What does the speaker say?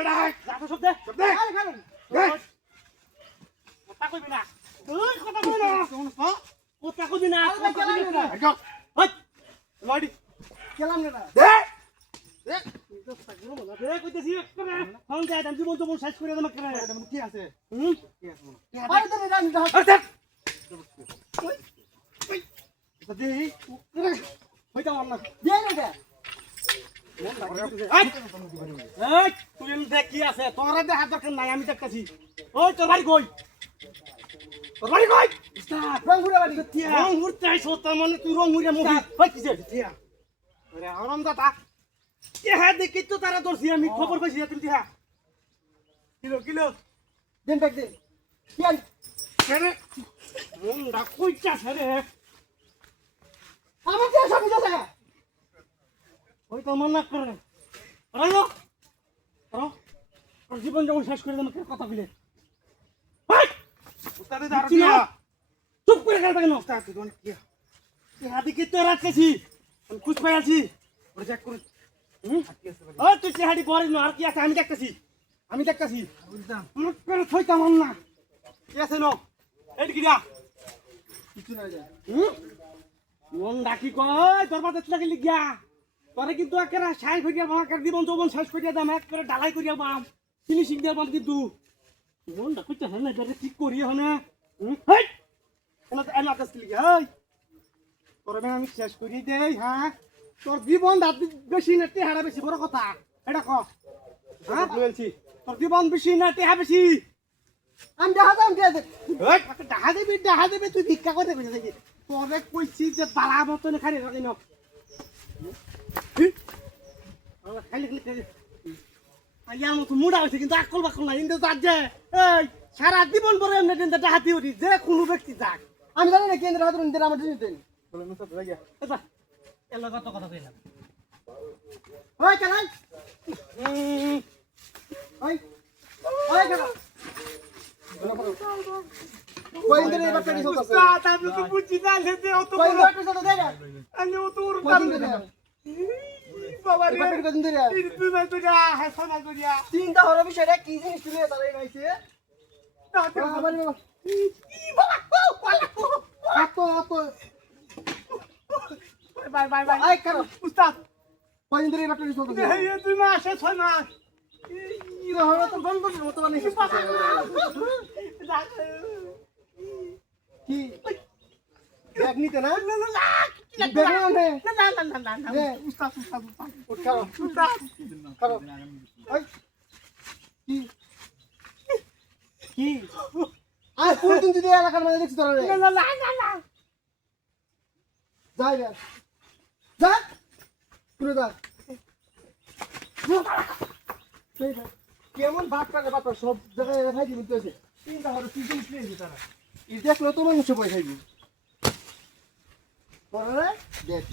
বেটা যাতো সব দে আরে খালুন কথা কইবি না তুই কথা কই না কথা কইবি না কথা কইবি না হই লড়ি কেলাম না দে দে তো সাগরো মজা দে কইতেছি করে ফোন দে দাম জীবন তো মন শেষ করে দেব করে কি আছে কি আছে আরে তো রানি দাও আরে ওই দে হইতা মার না দে না এই তুই দেখ কি আছে তোরা দে হাত দরকার নাই আমি দেখতাছি ওই তোর বাড়ি কই তোর বাড়ি কই রংপুরে বাড়ি তিয়া রং মুরতে আইছো তার মানে তুই রং মুরে মুভি কই কিছে তিয়া আরে আরাম দাতা কে হ্যাঁ দেখি তো তারা দর্শি আমি খবর পাইছি তুমি তিয়া কিলো কিলো দেন ব্যাগ দে কি আন রে রং দা কইছা রে আমার যে সব বুঝা থাকে ওই তো মন না করে আরে তোর জীবন যেমন শেষ করে দেব কথা বলে উস্তাদে দাঁড় দিয়া চুপ করে গেল কেন উস্তাদ তুই অনেক কি হাদি কি তোর রাখছি আমি খুশ পাই আছি ওরে চেক করে ওই তুই কি হাদি পরে আর কি আছে আমি দেখতাছি বুঝতাম মনে করে থইতাম না কি আছে নো এই কি দিয়া কিছু না যায় মন ডাকি কই তোর বাতে লাগি লিগিয়া তোরে কিন্তু একেরা সাই করিয়া বামাকে জীবন যৌবন শেষ করিয়া দাম এক করে ডালাই করিয়া বাম ফিনিশিং দিয়া বাম কিন্তু মন ডাকি তো হনে এটা ঠিক করিয়া হনে হেই এনা তো এনা কাছ লিগিয়া হেই তোরে আমি শেষ করি দেই হ্যাঁ তোর জীবন দাঁত বেশি না টেহারা বেশি বড় কথা এটা ক হ্যাঁ বলছি তোর জীবন বেশি না টেহা বেশি আমি দেখা দাম দিয়ে দে হেই ডাহা দেবি তুই ভিক্ষা করে দেবি দেখি তোরে কইছি যে বালা মতন খালি রাখি না খালি খালি আইয়া মতো মুড়া হয়েছে কিন্তু আকল বাকল নাই কিন্তু তার যে এই সারা জীবন পরে এমনি কিন্তু হাতি উঠি যে কোনো ব্যক্তি যাক আমি জানি না কেন্দ্র হাত নিতে আমার জিনিস দেন বলে না সব লাগিয়া এটা এর লগা তো কথা কইলাম ওই কেলাই ওই ওই কেলা কই ইন্দরে এই বাচ্চা দিছো তো আমি তো বুঝি না লেতে অত কই বাচ্চা তো দে আমি অত ওর কদিন দে বাবা রে বাচ্চা কদিন দে তুই না তো যা হাসা না তো যা চিন্তা হলো বিষয়টা কি জিনিস তুলে তারাই নাইছে আমার বাই বাই বাই আই কারো উস্তাদ কই ইন্দরে এই বাচ্চা দিছো তো এই 2 মাস 6 মাস কি হলো তো গন্ডগোলের মতো বানাইছিস কি ব্যাগ নিতে না ব্যাগ আনতে না উস্তাদ উঠ কারো কারো ওই কি কি আই কোন দিন যদি এলাকার মধ্যে দেখছিস তোরা রে না যাই রে যা পুরো যা কেমন ভাগ করে বাপ সব জায়গায় ভাই দিতে হইছে চিন্তা হলো কি জিনিস নিয়ে তারা এই দেখলো তো মানুষ পয়সা দিবি পরে দেখ